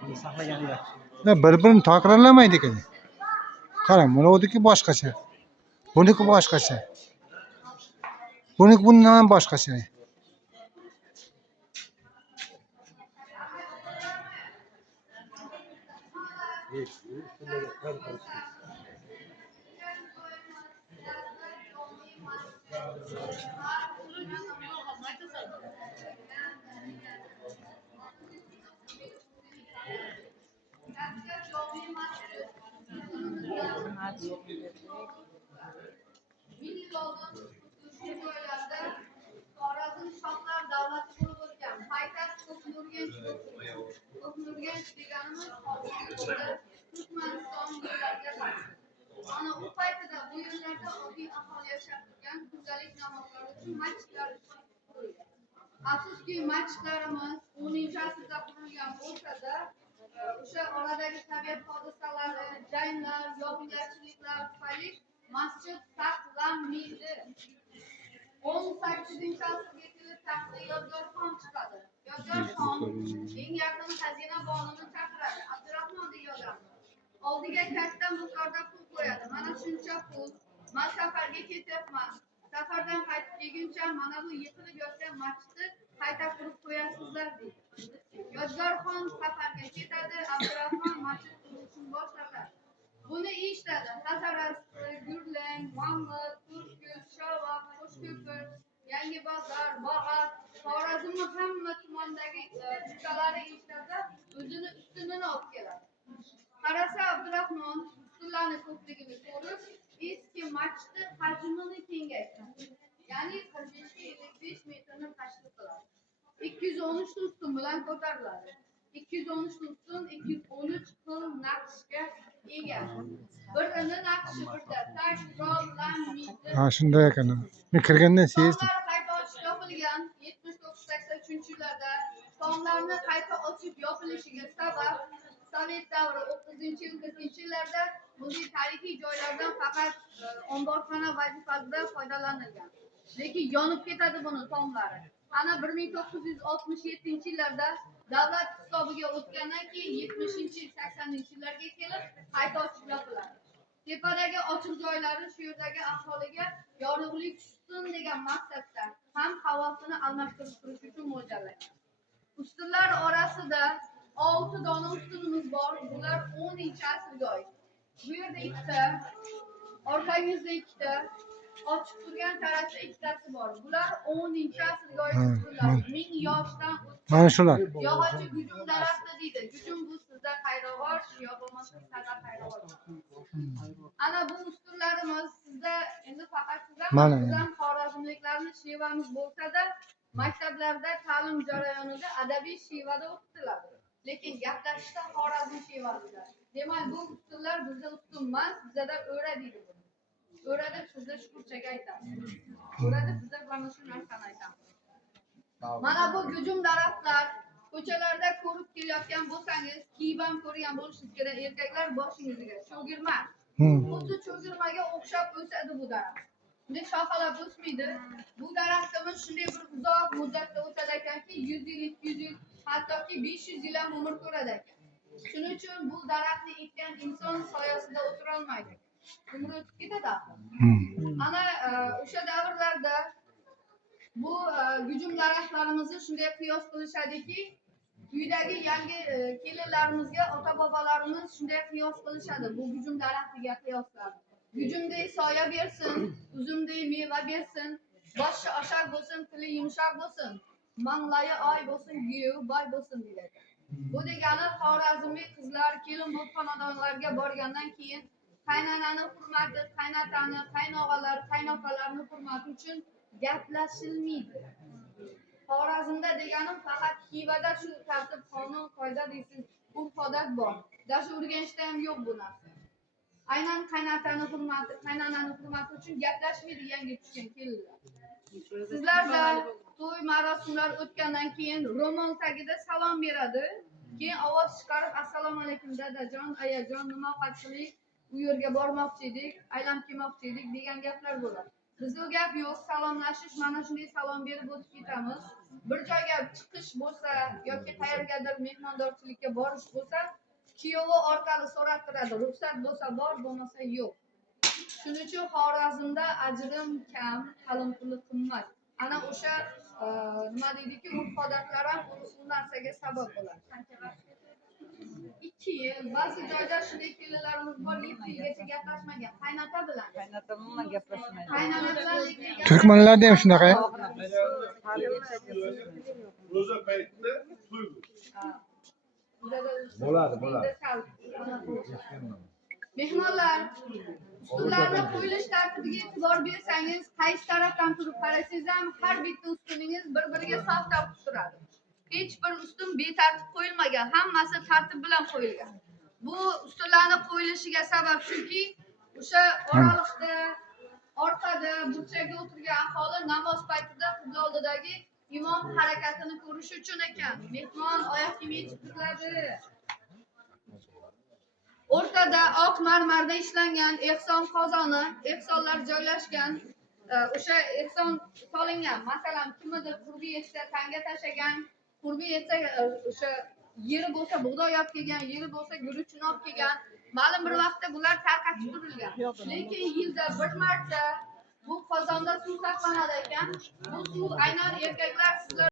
Bunu saklagan yaxshi. Bir-birini takrorlamaydi ekan. Qarang, mana buniki boshqacha. Buniki boshqacha. Buniki bundan ham boshqacha. Xorazm shohlar davlati bo'lib o'tgan. Poytaxt Ko'knurganch deganimiz Turkmaniston yo'llariga qarshi. Ana u paytida bu yerlarda oddiy aholi yashab turgan, kundalik namozlar uchun masjidlar qurilgan. Afsuski masjidlarimiz 10-asrda qurilgan bo'lsa-da, o'sha oradagi tabiat hodisalari, janglar, yog'ingarchiliklar tufayli masjid saqlanmaydi. 18-asrga kelib taxtga Yodgorxon chiqadi. Yodgorxon eng yaqin xazina bog'ini chaqiradi. Abdurahmon deb yozadi. Oldiga katta miqdorda pul qo'yadi. Mana shuncha pul. Men safarga ketyapman. Safardan qaytib kelguncha mana bu yiqilib yotgan masjidni qayta qurib qo'yasizlar deydi. Yodgorxon safarga ketadi. Abdurahmon masjid qurishni boshlaydi. Buni eshitadi. Hazarasi, Gurlang, Mamlud, Turkko'z, Shovoq, Qo'shko'pir, Yangi bozor, Bog'ot, Xorazmning hamma tumandagi ustalari eshitadi, o'zini ustunini olib keladi. Qarasa Abdurahmon ustunlarning ko'pligini ko'rib, eski masjidni hajmini kengaytiradi. Ya'ni 45-55 metrni tashkil qiladi. 213 ustun bilan ko'tariladi. 213 ustun 213 xil naqshga ega. Birini naqshi birda takrorlanmaydi. Ha, shunday ekan. Men kirgandan sezdim. Qayta ochib yopilgan 79-83 yillarda tomlarni qayta ochib yopilishiga sabab Sovet davri 30-40-yillarda bunday tarixiy joylardan faqat omborxona vazifasida foydalanilgan. Lekin yonib ketadi buni tomlari. Ana 1967-yillarda davlat hisobiga o'tgandan keyin 70-80-yillarga kelib qayta ochib yopiladi. Tepadagi ochiq joylari shu yerdagi aholiga yorug'lik tushsin degan maqsadda ham havosini almashtirish uchun mo'ljallangan. Ustunlar orasida 6 dona ustunimiz bor. Bular 10-asrga oid. Bu yerda ikkita, orqangizda ikkita, ochiq turgan tarafda ikkitasi bor. Bular 10-asrga oid ustunlar. 1000 yoshdan o'tgan. Mana shular. Yog'ochi gujum daraxti deydi. Gujum bu sizda qayrovor, yo bo'lmasa sizda qayrovor. Ana bu ustunlarimiz sizda endi faqat sizlar bizdan xorazmliklarning shevamiz bo'lsa-da, maktablarda ta'lim jarayonida adabiy shevada o'qitiladi. Lekin gaplashishda xorazm shevasida. Demak, bu ustunlar bizda ustun emas, bizda o'ra deydi buni. O'rada sizda shukurchaga aytamiz. O'rada bizda mana shu narsani aytamiz. Mana bu gujum daraxtlar ko'chalarda ko'rib kelayotgan bo'lsangiz, kiyib ham ko'rgan bo'lishingiz kerak, erkaklar boshingizga cho'girma. Xuddi cho'girmaga o'xshab o'sadi bu daraxt. Bunday shoxalab o'smaydi. Bu daraxtimiz shunday bir uzoq muddatda o'sadi ekanki, 100 yil, 200 yil, hattoki 500 yil ham umr ko'radi ekan. Shuning uchun bu daraxtni ekkan inson soyasida o'tira olmaydi. Umri o'tib ketadi. Ana o'sha davrlarda bu gujum daraxtlarimizni shunday qiyos qilishadiki, uydagi yangi kelinlarimizga ota-bobolarimiz shunday qiyos qilishadi. Bu gujum daraxtiga qiyoslab. Gujumday soya bersin, uzumday meva bersin, boshi oshaq bo'lsin, tili yumshoq bo'lsin, manglayi oy bo'lsin, guyi boy bo'lsin deydi. Bu degani xorazmlik qizlar kelin bu xonadonlarga borgandan keyin qaynonani hurmati, qaynotani, qaynog'alar, qaynoqalarni hurmati uchun gaplashilmaydi. Xorazmda deganim faqat Xivada shu tartib, qonun, qoida deysiz, urf-odat bor. Dasha Urganchda ham yo'q bu narsa. Aynan qaynotani hurmati, qaynonani hurmati uchun gaplashmaydi yangi tushgan kelinlar. Sizlarda to'y marosimlar o'tgandan keyin ro'mol tagida salom beradi. Keyin ovoz chiqarib assalomu alaykum dadajon, ayajon, nima ovqat qiling, u yerga bormoqchi edik, aylanib kelmoqchi edik degan gaplar bo'ladi. Bizda u gap yo'q, salomlashish, mana shunday salom berib o'tib ketamiz. Bir joyga chiqish bo'lsa yoki qayergadir mehmondorchilikka borish bo'lsa, kuyovi orqali so'rab turadi. Ruxsat bo'lsa bor, bo'lmasa yo'q. Shuning uchun Xorazmda ajrim kam, qalin puli qimmat. Ana o'sha nima deydiki, urf-odatlar ham shu narsaga sabab bo'ladi. 2 yil, ba'zi joyda shunday kelinlarimiz bor, 7 yilgacha gaplashmagan. Qaynota bilan. Qaynota umuman gaplashmaydi. Qaynona bilan lekin Turkmanlarda ham shunaqa. Ro'za paytida to'y bo'ladi. Mehmonlar, ustunlarni qo'yilish tartibiga e'tibor bersangiz, qaysi tarafdan turib qarasangiz ham har bitta ustuningiz bir-biriga saf topib turadi. Hech bir ustun betartib qo'yilmagan, hammasi tartib bilan qo'yilgan. Bu ustunlarning qo'yilishiga sabab shuki, o'sha oralikda, orqada, burchakda o'tirgan aholi namoz paytida qibla oldidagi imom harakatini ko'rish uchun ekan. Mehmon oyoq kiyim yechib turiladi. O'rtada oq marmarda ishlangan ehson qozoni, ehsonlar joylashgan. O'sha ehson solingan, masalan, kimnidir qurbi yetsa tanga tashagan, qurbi yetsa o'sha yeri bo'lsa bug'doy olib kelgan, yeri bo'lsa guruchini olib kelgan. Ma'lum bir vaqtda bular tarqatib turilgan. Lekin yilda bir marta bu qozonda suv saqlanadi ekan. Bu suv aynan erkaklar sizlar